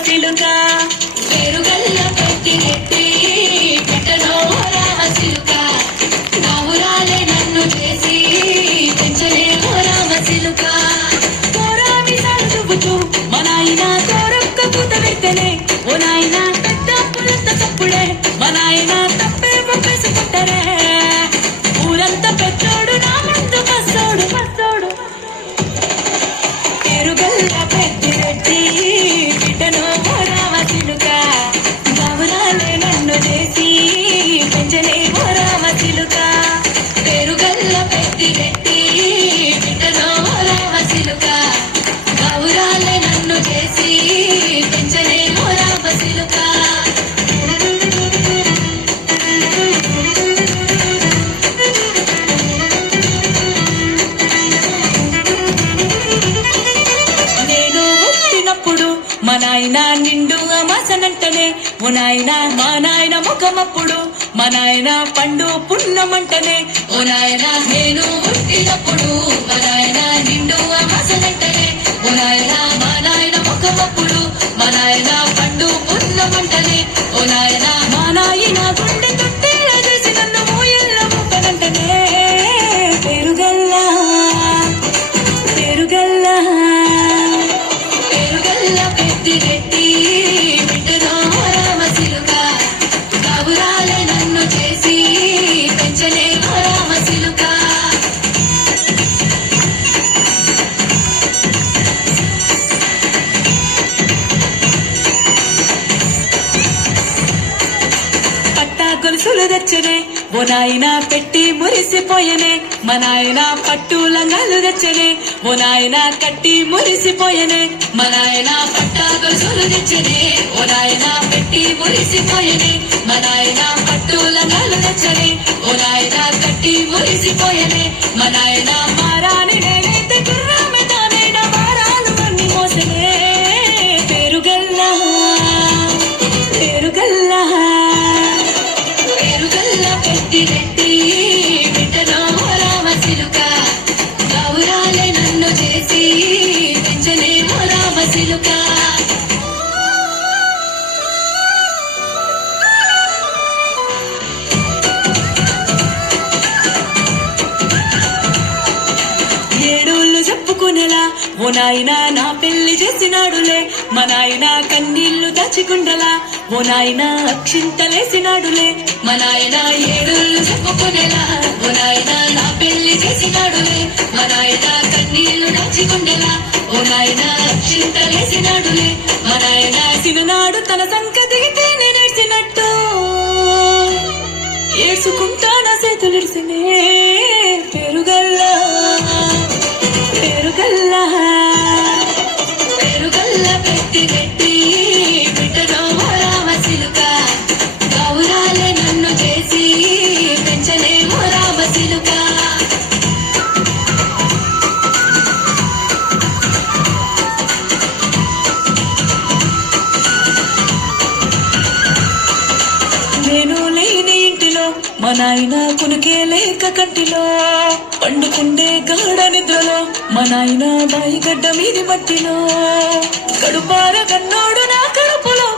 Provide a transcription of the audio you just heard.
రామసిలుక పేరుగల్ల పెట్టినెట్టి పెట్టనో రామసిలుక కావురాలే నన్ను చేసి పెంచలే రామసిలుక కోరామి సరుదుబుతూ మా నాయన కోరొక్క పూత వెత్తనే ఓ నాయన పెద్ద పులంత తప్పుడే మా నాయన తప్పే ఒప్పేసుకుంటారే ఊరంతా పెద్దోడు నా ముందు పచ్చోడు పచ్చోడు పేరుగల్ల పెట్టినెట్టి పెట్టనో రామసిలుక కావురాలే నన్ను చేసి పెంచలే రామసిలుక పేరుగల్ల పెట్టినెట్టి పెట్టనో రామసిలుక కావురాలే నన్ను చేసి పెంచలే రామసిలుక నేను పుట్టినప్పుడు మా నాయన నిండు అమాసనంటనే ఓ నాయన మా నాయన ముఖమప్పుడు మా నాయన పండు పున్నమంటనే ఓ నాయన నేను పుట్టినప్పుడు మా నాయన నిండు అమాసనంటనే ఓ నాయన మా నాయన ముఖమప్పుడు మా నాయన పండు పున్నమంటనే ఓ నాయన మా నాయన గుండె తొట్టేలా చేసి నన్ను మూయల్ల ముప్పనంటనే పేరుగల్లా పేరుగల్లా పేరుగల్ల పెట్టినెట్టి పెట్టనో రామసిలుక కావురాలే నన్ను చేసి పెంచలే రామసిలుక పట్టా గొలుసులు తెచ్చనే ఓ నాయన పెట్టి మురిసిపోయనే మా నాయన పట్టు లంగాలు తెచ్చనే ఓ నాయన కట్టి మురిసిపోయనే మా నాయన పట్టా గొలుసులు తెచ్చనే ఓ నాయన పెట్టి మురిసిపోయనే మా నాయన పట్టు లంగాలు తెచ్చనే ఓ నాయన కట్టి మురిసిపోయనే మా నాయన మారాని నేనైతే గుర్రమే తానైనా మారాలు అన్ని మోసనే పేరుగల్లా పేరుగల్లా పేరుగల్ల పెట్టినెట్టి పెట్టనో రామసిలుక కావురాలే నన్ను చేసి పెంచలే రామసిలుక ఏడోళ్ళు చెప్పుకునేలా ఓ నాయన నా పెళ్లి చేసినాడులే మా నాయన కన్నీళ్లు దాచికుండలా ఓ నాయన అక్షింతలేసినాడులే మా నాయన ఏడోళ్ళు చెప్పుకునేలా ఓ నాయన నా పెళ్లి చేసినాడులే మా నాయన కన్నీళ్లు దాచికుండలా ఓ నాయన అక్షింతలేసినాడులే మా నాయన సిననాడు తన సంక దిగితే నేనేడ్చినట్టు ఏడ్చుకుంటా నా చేతులిడిసినే పేరుగల్లా పేరుగల్లా పేరుగల్ల పెట్టినెట్టి పెట్టనో రామసిలుక కావురాలే నన్ను చేసి పెంచలే రామసిలుక నేను లేని ఇంటిలో మా నాయన కునుకే లేక కంటిలో పండుకుండే గాఢ నిద్రలో మా నాయన బాయి గడ్డ మీది మట్టిలో కడుపార కన్నోడు నా కడుపులో